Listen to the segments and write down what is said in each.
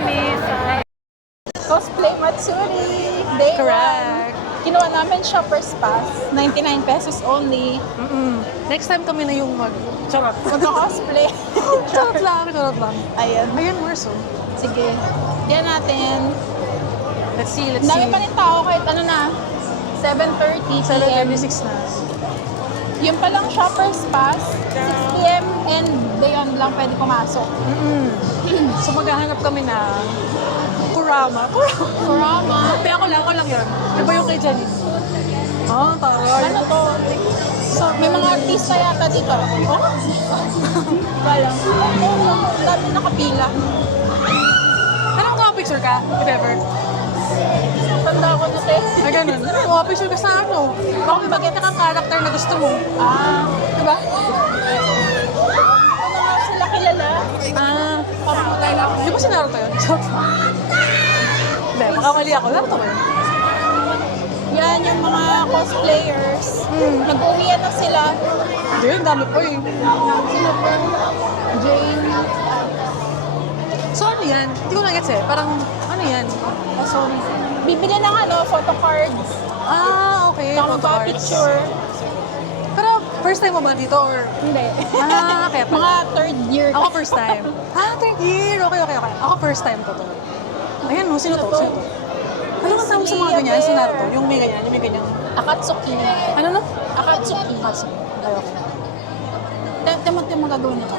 kami sa Cosplay Matsuri. Day Correct. 1. Kinuha namin Shopper's Pass. 99 pesos only. Next time kami na yung charot. Magka-cosplay. Charot lang, charot lang. Ayan. Ayun, Marso. Sige. Yan natin. Let's see. Dami pa rin tao kahit ano na. 7:30 p.m. 7:36 na. Yung palang Shopper's Pass, 6 p.m. and beyond lang pwede pumasok. So maghahanap kami na Kurama. Kurama. Pero ako lang yun. Di ba yung kay Janine? Oh, taray. Ano to? So, may mga artista yata dito. Oh? Balang. Ang dami nakapila. Anong ka-picture ka, if ever? Tanda ko na te. Ay, ganun. Ka-picture ka sa ano? Baka may bagay kang character na gusto mo. Ah. Diba? Ano nga sila kilala? Ah. Parang kilala. Di ba si Naruto yun? Hindi, makamali ako. Naruto ba yun? Yan yung mga cosplayers. Nag-uwian na sila. Hindi, ang dami po eh. Sino po? Jane. So ano yan? Hindi ko na-gets eh. Parang, ano yan? Oh, sorry. Bibili ng photo cards. Ah, okay. Saka Photo cards. magpa-picture. Pero first time mo ba dito or? Hindi. Ah, kaya pala. Mga third year. Ako first time. Ah, third year. Okay. Ako first time ko to. Ayan, no, sino to? Ano ang tawag sa mga ganyan? Si Naruto? Yung may ganyan. Akatsuki. Ano no? Akatsuki. Okay. Temo gagawin nito.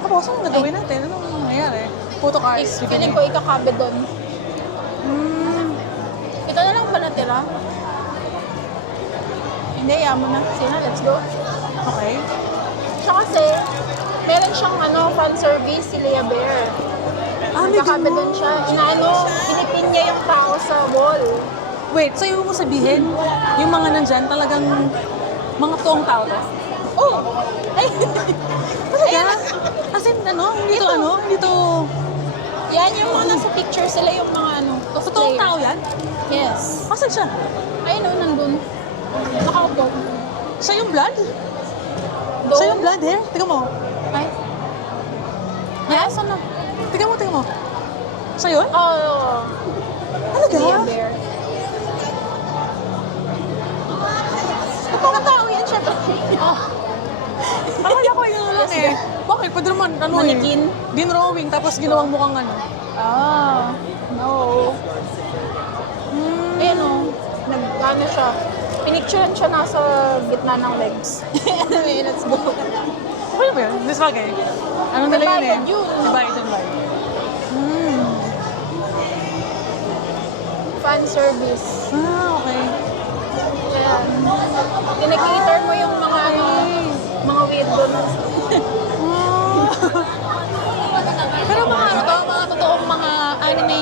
Tapos, anong gagawin natin? Anong nangyayari? Photo cards. Feeling ko ikakabe doon. Ito na lang ba natira? Hindi, mo na. Sige na, let's go. Okay. Siya kasi, meron siyang fan service si Lea Bear. Ah, may Ikakabe doon siya. Pinipin niya yung tao sa wall. Wait, so yung mo sabihin, yung mga nandyan talagang mga toong tao to? Oh! Ay! Talaga? As in, hindi to... Yan yung mga nasa picture sila yung mga Totoong tao yan? Yes. Asan siya? Ayun nandun. Nakaupo. Siya yung blood? Doon. Siya yung blood hair? Tingnan mo. Ay. Yes, ano? Tingnan mo. Siya yun? Oh. Talaga? Lea Bear. Mga tao yan siya. Akala ko yun lang eh. Bakit? Pwede naman, Manikin? Dinrawing, tapos ginawang mukhang ano. Ah. No. Nag-ano siya. Pinicturean siya nasa gitna ng legs. Anyway, let's go. Ano ba yun? This bagay? Ano nila yun eh? Bayad yun. Bayad. Fan service. Ah, okay. Ayan. Tinag-cater mo yung mga weirdo na. Pero mga mga totoong mga anime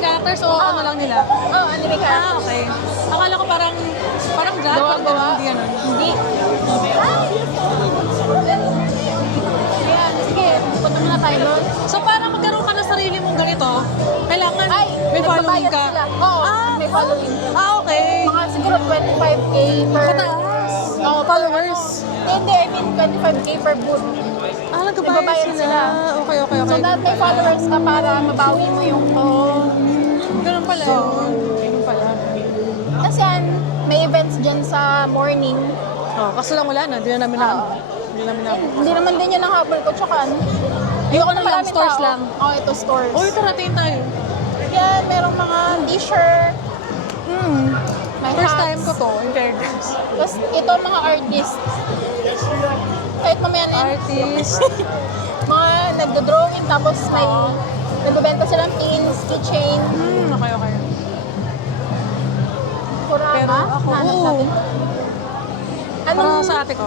characters o ano lang nila? Oh, anime ka. Ah, okay. Akala ko parang drag, Gawa-gawa. hindi ganun. Hindi. Ayan, sige. Punta muna tayo doon. So para magkaroon ka ng sarili mong ganito, kailangan Ay, may following nagbabayad ka. sila. Oo, may following. Okay. Mga siguro 25k per... Mataas. Oo, Followers. Hindi, I mean 25k per booth. Ah, nagbabayad Nagbabayad sila. sila. Okay. So, dapat may followers ka para mabawi mo yung Ganun pala yun. Ganun pala. Kasi may events dyan sa morning. Oh, kaso lang wala na. Hindi na namin na. Hindi naman din yun ang habol ko. Tsaka Yung ano lang, maraming stores tao. lang. Oo, ito stores. Oh, ito natin tayo. Yan, merong mga t-shirt. May First hats. time ko to, in fairness. Tapos ito mga artists. Kahit mamaya na yan. Artist. Mga nagdo-drawing tapos may nagbebenta silang pins, keychain. Okay. Kurama. Pero ako, Hanap oo. natin. Para Anong sa ate ko.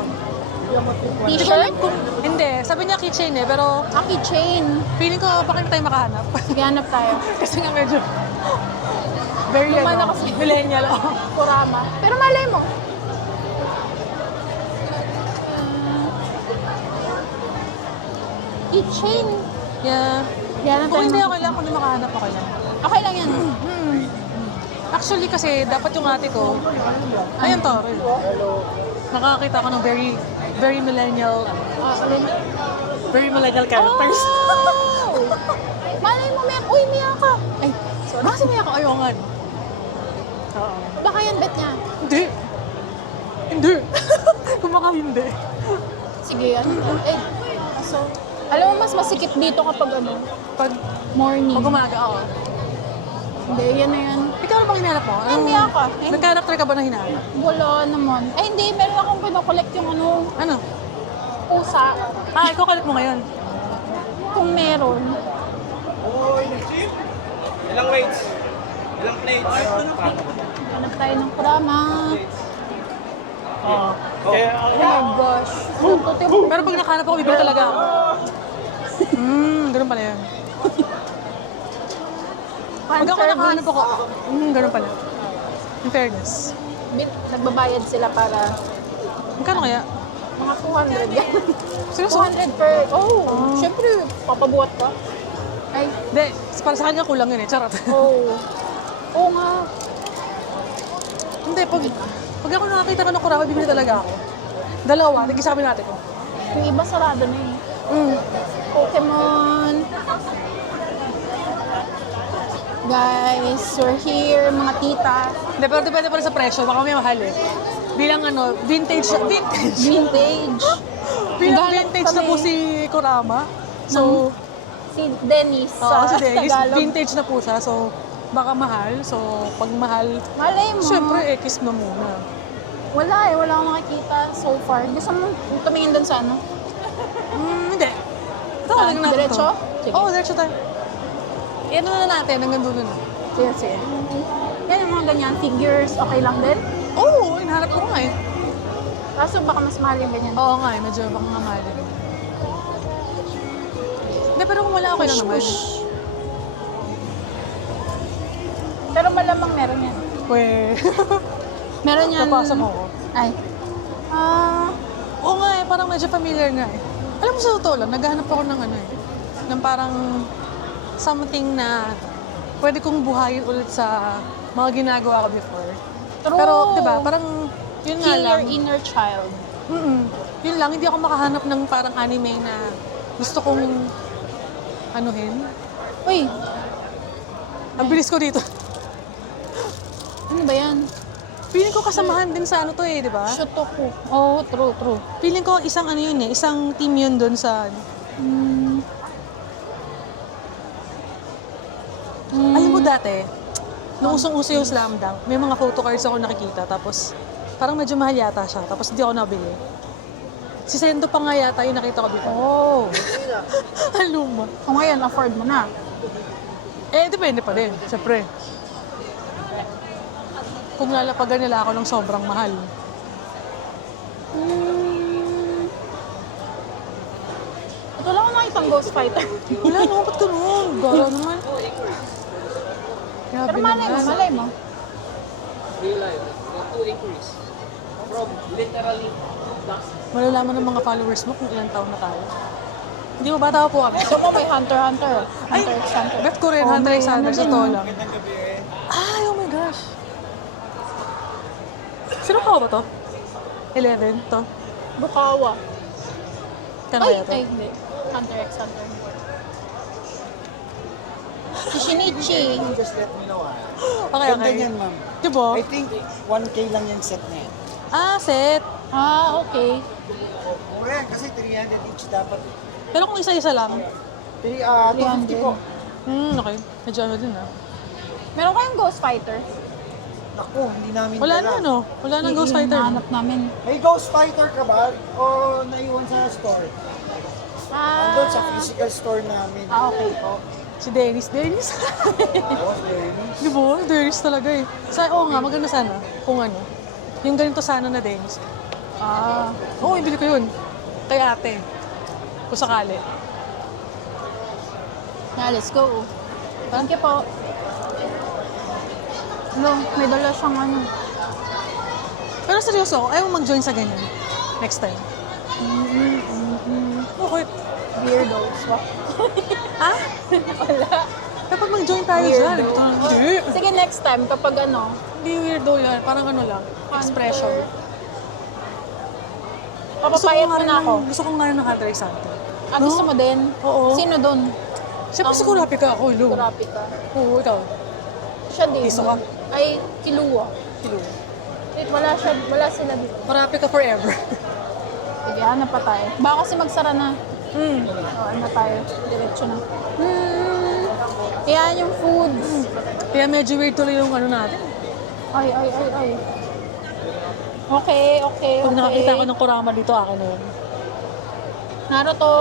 t-shirt? Hindi, sabi niya keychain eh, pero Ah, keychain. feeling ko baka hindi tayo makahanap. Sige, hanap tayo. Kasi nga medyo very Luma na kasi. millennial. Kurama. Pero malay mo. Keychain. Yeah. Yan ang Kung hindi tayo. okay lang, kung hindi makahanap ako lang. Okay lang yan. Actually kasi dapat yung ate ko, ayun to, nakakita ko ng very millennial, very millennial characters. Oh! Malay Kasi may ako ayaw nga, no? Oo. Baka yan bet niya. Hindi. Hindi. Kung baka hindi. Sige, ano to? So, alam mo, mas masikip dito kapag ano, Pag morning. umaga, oo. Hindi, yan na yan. Ikaw ano bang hinahanap mo? Hindi ako. May character ka ba na hinahanap? Wala naman. Ay, hindi. Meron akong pinokolekt yung ano, Ano? pusa. Ikaw kalit mo ngayon. Kung meron. Ilang weights? Ilang plates? Hanap tayo ng kurama. Oo. Oh my gosh. Puti mo. Pero pag nakahanap ako, bibili talaga ako. Ganun pala yan. Pag ako nakahanap ako, ganun pala. In fairness. Nagbabayad sila para Magkano kaya? mga 200 yan. Seryoso? 200 per, syempre, papabuhat ka. Ay, Hindi, para sa kanya kulang yun eh. Charot. Oo nga. Hindi, pag ako nakakita ka ng kurama, bibili talaga ako. Dalawa, nag-isa kami natin ko. Yung iba sarado na eh. Pokemon. Guys, we're here, mga tita. Hindi, pero depende pa rin sa presyo. Baka may mahal eh. Bilang ano, vintage. Vintage. Bilang Naghanap vintage na kami. po si Kurama. So, Si Dennis oo, sa si Dennis, Tagalog. vintage na po siya. So, baka mahal. So, pag mahal, Malay mo. syempre, X na muna. Wala akong nakikita so far. Gusto mo tumingin doon sa ano? Hindi. Ito, lang natin diretso? to. Sige. Oo, diretso tayo. Ano na natin, hanggang dulo na. Sige, sige. Yan yung mga ganyan, figures, okay lang din? Oo, hinahanap ko nga eh. Kaso baka mas mahal yung ganyan. Oo nga eh, medyo baka nga mahal din. Hindi, pero kung wala, okay lang naman. Pero malamang meron yan. Pwede. Meron yan. Napasa mo ko. Ay. Oo nga eh, parang medyo familiar nga eh. Alam mo sa totoo lang, naghahanap ako ng ano eh. Ng parang something na pwede kong buhayin ulit sa mga ginagawa ko before. True. Pero, di ba, parang yun nga Kill lang. your inner child. Yun lang, hindi ako makahanap ng parang anime na gusto kong anuhin. Uy, Ang bilis ko dito. ano ba yan? Feeling ko kasamahan din sa ano to eh, di ba? Shotoku. Oh, true. Feeling ko isang ano yun eh, isang team yun doon sa ano. Alam mo dati, nung usong-uso yung Slam Dunk, may mga photocards ako nakikita, tapos parang medyo mahal yata siya, tapos hindi ako nabili. Si Sento pa nga yata yung nakita ko before. Oh. Ang luma. So ngayon, afford mo na. Eh, depende pa din, siyempre. Kung lalapagan nila ako ng sobrang mahal. Ito lang ako nakitang Ghost Fighter. Wala naman, ba't ganun? Gara naman. Grabe Pero malay mo, naman. malay mo. Real life. Two inquiries. From literally Malalaman ng mga followers mo kung ilang taon na tayo. Hindi mo bata po kami. Ito mo, may Hunter x Hunter. Bet ko rin, Oh, Hunter x may Hunter, ano sa din, totoo ah. lang. Ay, oh my gosh. Sino ka ba to? 11, to? Bukawa. Kano kaya to? Ay, hindi. Hunter x Hunter. Si Shinichi. Just let me know Okay, Ganda okay. yan, ma'am. Diba? I think 1K lang yung set na yan. Set. Okay. Mura yan kasi 300 each dapat. Pero kung isa-isa lang, 250 po. okay. Medyo ano din ah. Meron kayong Ghost Fighter? Naku, hindi namin Wala na dala. ano, wala nang Ghost Fighter. Hinahanap namin. May Ghost Fighter ka ba? O naiwan sa store? Andun sa physical store namin. Okay po. Si Dennis. Dennis? Tapos, Dennis. Di ba? Dennis talaga eh. Oo nga, maganda sana. Kung ano. Yung ganito sana na Dennis. Oo, ibili ko yun. Kay ate. Kung sakali. Let's go. Thank you po. No, may dala siyang ano. Pero seryoso, ayaw mo mag-join sa ganyan. Next time. Okay. Weirdo. Swap. Ha? Wala. Kapag mag-join tayo dyan. Ito, hindi. Sige, next time, kapag ano, Hindi weirdo yan. Parang ano lang. Expression. papapayat mo na ako. Gusto ko nga rin ng Hunter x Hunter. Gusto mo din? Oo. Sino doon? Siyempre si Kurapika ako, Lu. Kurapi ka. Oo, ikaw. siya din. Piso ka. Ay, Kilua. Wait, wala sila dito. Marami ka forever. Sige, hanap pa tayo. Baka kasi magsara na. Hmm. Ano tayo? Diretso na. Yan yung foods. Kaya medyo weird tuloy yung ano natin. Ay. Okay. Pag nakakita ko ng Kurama dito, akin na yun. Naruto.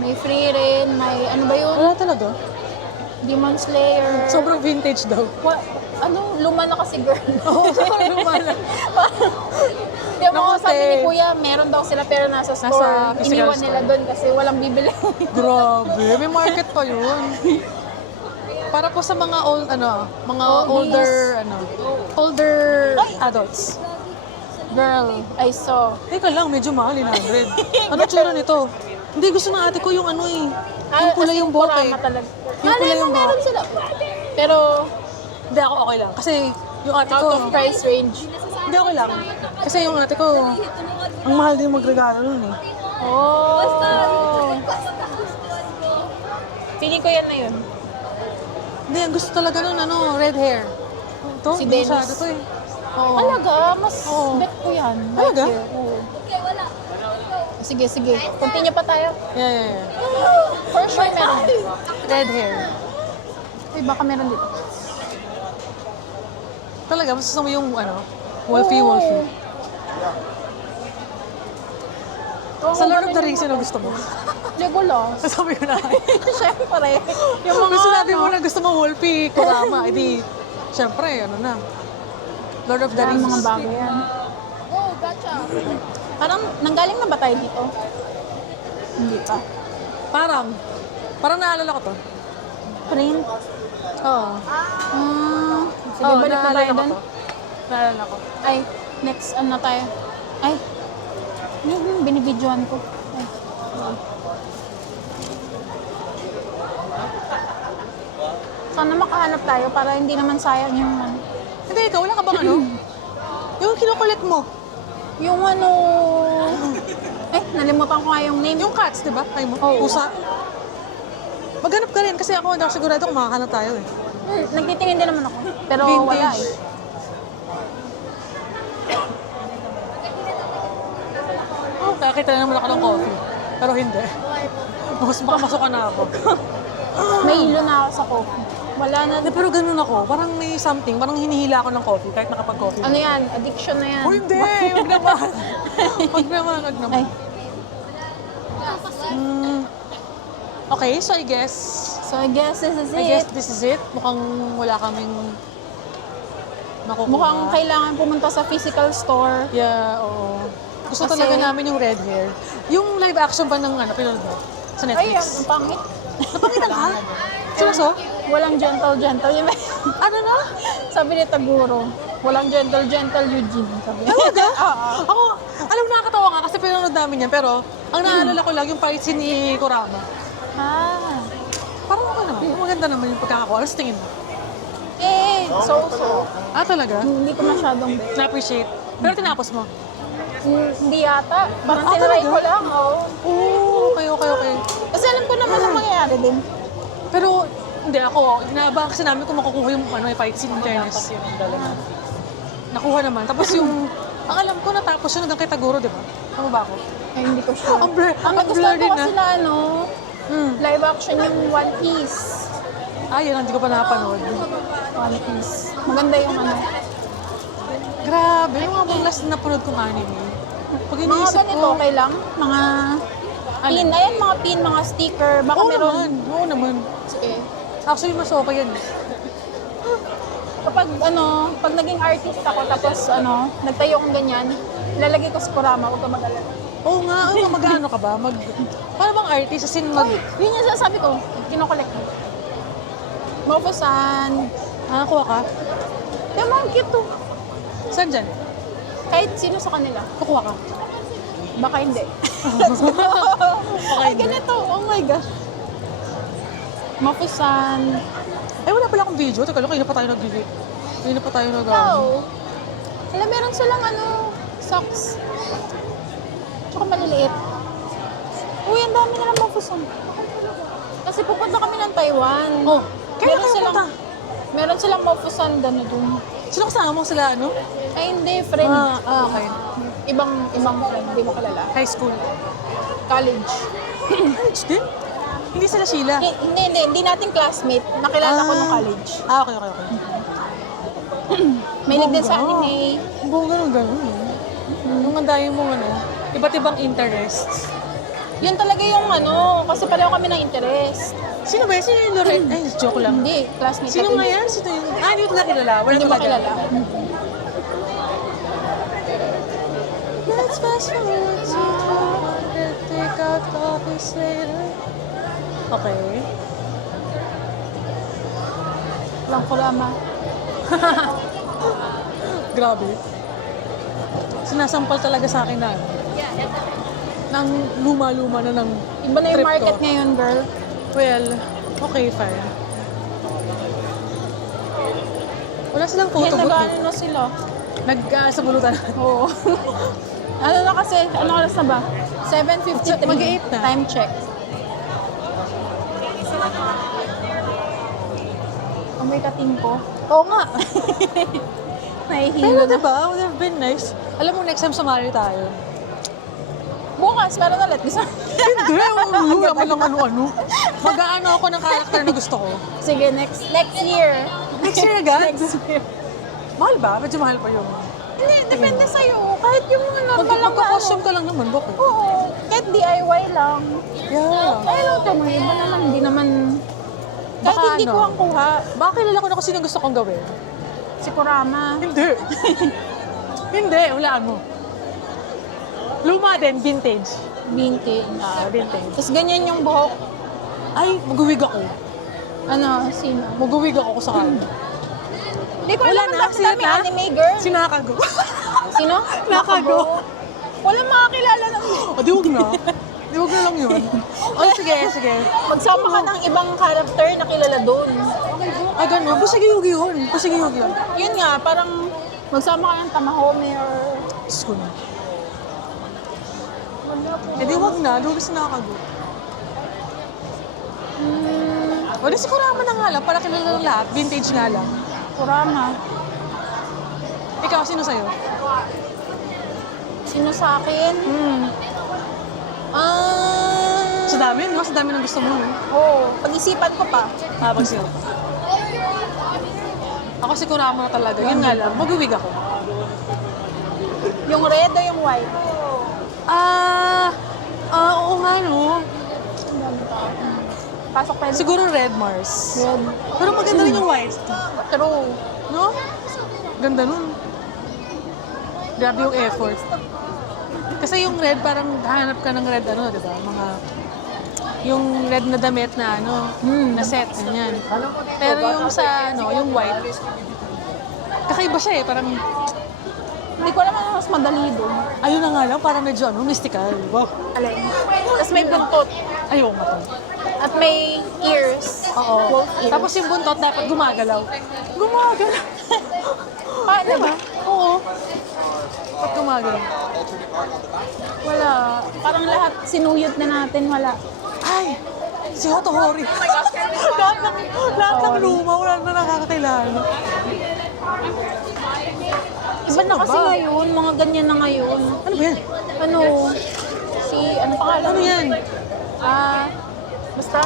May free rin. May ano ba yun? Wala talaga. Demon Slayer. Sobrang vintage daw. Luma na kasi girl. Oo, sobrang lumala. Yung mga Naku, sabi ni te. Kuya, meron daw sila pero nasa store. physical Iniwan nila store. doon kasi walang bibili. Grabe, may market pa yun. Para po sa mga Oldies. older adults. Girl, I saw. Teka lang, medyo mahal, 900. Ano tsura nito? Hindi, gusto ng ate ko yung ano eh. Yung kulay yung bote. Kurama talaga. Yung kulay yung meron bote. sila. Pero, Hindi ako okay lang. Kasi yung ate out ko, of price range. hindi okay lang. Kasi yung ate ko, ang mahal din magregalo nun eh. Oh. Feeling ko yan na yun. Hindi, ang gusto talaga nun, red hair. Ito, Si hindi Dennis. masyado to eh. Oo. Talaga, mas Oo. bet ko yan. Talaga? Right here. Oo. Sige. Continue pa tayo. Yeah. For sure meron. Red hair. Uy, baka meron dito. Talaga, mas gusto mo yung wolfie. Oo. Sa Lord of the Rings, sino gusto mo? Legolas. Sabi ko na. Siyempre. Yung mga Gusto natin muna gusto mo wolfie, Kurama. Edi, syempre, Lord of the Rings. mga bagay yan. Oh, gotcha. Parang nanggaling na ba tayo dito? Hindi pa. Parang naalala ko to. Print. Oo. Sige, Oo, balik na naalala tayo ko doon. to. Naalala ko. Ay, next na tayo. Ay, binibidyohan ko. Ay. Sana makahanap tayo para hindi naman sayang yung Hindi, ikaw, wala ka bang yung kinukulit mo. yung nalimutan ko nga yung name. Yung cats, di ba? Ay mo. Oo. Pusa. Maghanap ka rin kasi ako hindi ako sigurado kung makakahanap tayo eh. Nagtitingin din naman ako. Pero Vintage. wala eh. Oh, nakakita na naman ako ng coffee. Pero hindi. Baka masukan na ako. May hilo na ako sa coffee. Wala na. Hindi, pero ganun ako. Parang may something. Parang hinihila ako ng coffee kahit nakapag-coffee. Ano yan? Addiction na yan. Oh, hindi! Huwag naman. Huwag naman. Ay. Okay, so I guess this is it. Mukhang wala kaming makukuha. Mukhang kailangan pumunta sa physical store. Yeah, oo. Gusto Kasi- talaga namin yung red hair. Yung live action ba ng pinanood mo? Sa Ay, Netflix? ang pangit. Napangitan ka? Seryoso? Walang gentle. Yung Ano na? sabi ni Taguro, walang gentle Eugene. Sabi. Talaga? Oo. Ako, alam mo, nakakatawa nga kasi pinanood namin yan. Pero, ang naalala ko lang yung fight scene ni Kurama. Ah. Parang okay naman. Maganda naman yung pagkakakuha. Ano sa tingin mo? So. Ah, talaga? Hindi ko masyadong bet. Na-appreciate. Pero tinapos mo? Hindi yata. Parang Ah, tinry talaga? ko lang. Oo. Oo, okay. Kasi alam ko naman ang mangyayari din. Pero, hindi ako. Inaabangan kasi namin kung makukuha yung fight scene in fairness. Nakuha naman. Tapos yung, ang alam ko natapos yun hanggang kay Taguro, di ba? Tama ba ako? Ay, hindi ko sure. Ang blur- Ang ang nagustuhan blur ko din, kasi na live action yung One Piece. Ah, yun, hindi ko pa napanood. One Piece. Maganda yung Grabe, yung mga bang last na napanood kong anime. Pag Mga iniisip ganito, ko, okay lang. Mga pin. Ayan, mga pin, mga sticker. Baka oo meron. naman, oo naman. Sige. Actually, mas okay yan. Kapag pag naging artist ako, tapos nagtayo akong ganyan, ilalagay ko sa Kurama, huwag ka mag-alala. Oo nga, mag-ano ka ba? Paano bang artist? As in, Yun yung sasabi ko, kinokollect ko. Mofusan. kuha ka? Yung mga cute to. Saan dyan? Kahit sino sa kanila. Kukuha ka. Baka hindi. Baka Ay, hindi. ganito. Oh my gosh. Mofusan. Ay, wala pala akong video. Teka lang, kayo na pa tayo nag-video. Kayo na pa tayo nag- Wow. Alam, meron silang socks. Tsaka maliliit. Uy, ang dami nilang Mofusan. Kasi pupunta kami ng Taiwan. Oh, Kaya Meron kayo silang, punta? meron silang maupusan na dun. Sino kasama mo sila, ano? Ay, hindi, friend. Okay. Ibang friend, hindi mo kilala. High school. College. College din? Hindi sila Sheila. Hindi natin classmate. Nakilala ko nung college. Okay. May din sa Bongga. anime. Bongga ng ganun. Yung andayo mo, ano, iba't ibang interests. Yun talaga yung ano, kasi pareho kami ng interest. Sino ba yan? Sino yung Lorette? Ay, joke lang. Hindi, classmate Sino natin. nga yan? Sino yun? Hindi ko kilala. Wala Hindi mo talaga. kilala. Let's fast forward to 200, take out copies later. Okay. Lang ko lama. Grabe. Sinasampal talaga sa akin na ng luma-luma na ng Iba na yung trip market ko. ngayon, girl. Well, okay, fine. Wala silang photo Yan, booth. nag-ano na sila. Nag-sabulutan. Oo. Ano na kasi, ano oras na ba? 7:53. Mag-8 na. Time check. Amoy kating ko. Oo nga. Nahihilo Pero na. diba, would have been nice. Alam mo, next time sumali tayo. Bukas, meron ulit. Gusto Hindi, wala mo lang ano-ano. Mag-aano ako ng character na gusto ko. Sige, next year. Next year agad? Next year. Mahal ba? Medyo mahal pa yung... Hindi, depende sa'yo. Kahit yung mga normal lang na Magka-costume ka lang naman, bakit? Oo, kahit DIY lang. Yeah. Ay, lang ito, may iba naman, hindi naman... Kahit Baka hindi ano? ko ang kuha. Baka kilala ko na kung sino gusto kong gawin. Si Kurama. Hindi. Hindi, hulaan mo. Luma din, vintage. Vintage. Vintage. Tapos ganyan yung buhok. Ay, mag-uwig ako. Ano, sino? Mag-uwig ako sa kanya. Hindi ko Wala alam na, ang siya dami na. anime girl. Si Nakago. Sino? Nakago. Walang makakilala ng... O, di wag na. Di wag na lang yun. O, sige. Magsama ka ng ibang character na kilala doon. Ay, gano'n. Sige yun. Yun nga, parang magsama ka ng Tamahome or... Diyos ko na. Eh, di wag na. Lugi si Nakago. O, di si Kurama na nga lang. Para kilala ng lahat. Vintage nga lang. Kurama. Ikaw, sino sa'yo? Sino sa akin? Sa dami, no? Sa dami ng gusto mo, no? Oo, pag-isipan ko pa. Pag siya. Ako si Kurama na talaga. Yun nga lang. Mag-uwig ako. Yung red o yung white? Oo nga, no? Pasok pwede. Siguro Red Mars. Red. Pero maganda rin yung white. True. No? Ganda nun. Grabe yung effort. Kasi yung red, parang hanap ka ng red, ano, di ba? Mga, yung red na damit na, ano, na set, ganyan. Pero yung sa, ano, yung white, kakaiba siya eh, parang, Hindi ko naman mas madali doon. ayun na nga lang, parang medyo, ano, mystical. Wow. Alin. Tapos may buntot. Ayaw nga to. At may ears. Oo. Both ears. Tapos yung buntot dapat gumagalaw. Gumagalaw. Paano ba? Oo. Dapat gumagalaw. Wala. Parang lahat sinuyot na natin. Wala. Ay! Si Hotohori. lahat ng luma, wala na nakakakilala. Iba na Sino kasi ba? ngayon. Mga ganyan na ngayon. Ano ba yan? Ano? Ano pangalan? Ano yan? Basta?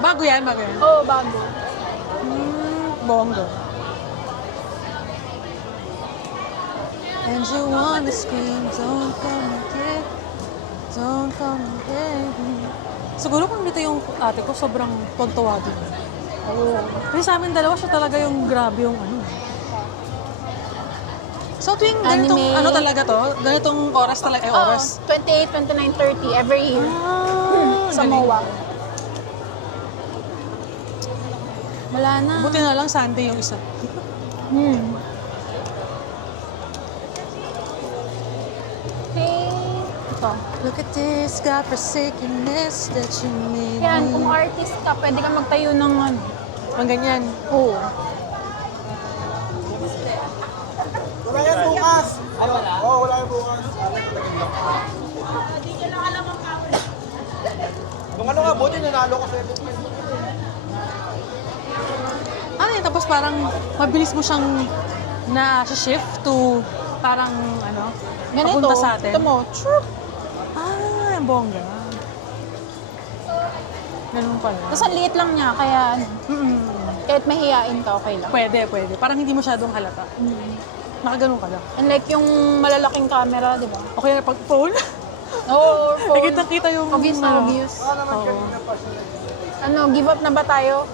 Bago yan, bago yan. Oo, bago. Bongga. And you wanna scream, don't come and get me. Siguro kung dito yung ate ko, sobrang pagtawa din. Oo. Kasi sa amin dalawa, siya talaga yung grabe yung ano. So tuwing ganitong Anime. ano talaga to, ganitong oras talaga, Oo, oras. 28, 29, 30 every year. Sa galing. MOA. Wala na. Buti na lang Sunday yung isa. Hey. Ito. Look at this God-forsakenness that you made Yan, kung me. artist ka, pwede ka magtayo ng ano. Ang ganyan. Oo. Wala yan bukas. Ay, wala? Oo, wala yan bukas. Kung ano nga, buti nanalo ko 7. tapos parang mabilis mo siyang na-shift to parang ano, Ganito, papunta sa atin. ito mo, chirp. Ah, ang bongga. Ganun pala. Tapos ang liit lang niya, kaya ano, kahit mahihain ka, okay lang. Pwede. Parang hindi masyadong halata. Nakaganon ka lang. Unlike yung malalaking camera, di ba? Okay na pag phone. Oo, phone. Nakita yung... Obvious na obvious. Oo. Ano, give up na ba tayo?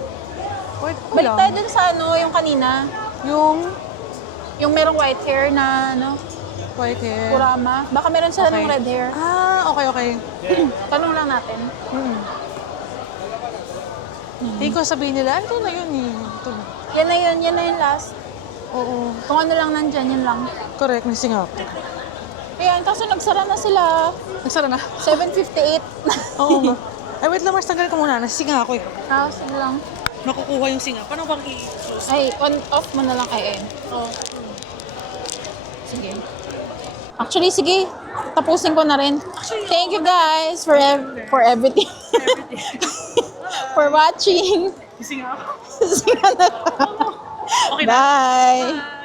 Wait, Balik tayo dun sa ano, yung kanina. Yung merong white hair na ano, white hair. Kurama. Baka meron sila ng red hair. Ah, okay. Tanong lang natin. Hindi ko sabihin nila, ito na yun eh. Ito. Yan na yun last. Oo. Kung ano lang nandyan, yan lang. Correct, may singap. Ayan, kaso nagsara na sila. Nagsara na. 7:58. Oo nga. Ay, wait lang, Mars, tanggalin ko muna. Nasisinga ako eh. Sige lang. Nakukuha yung singa. Paano bang i-close? Ay, on-off mo na lang kay Oo. Sige. Actually, sige. Tapusin ko na rin. Thank you guys for everything. For watching. Singa ako. Sige na. Okay na. Bye.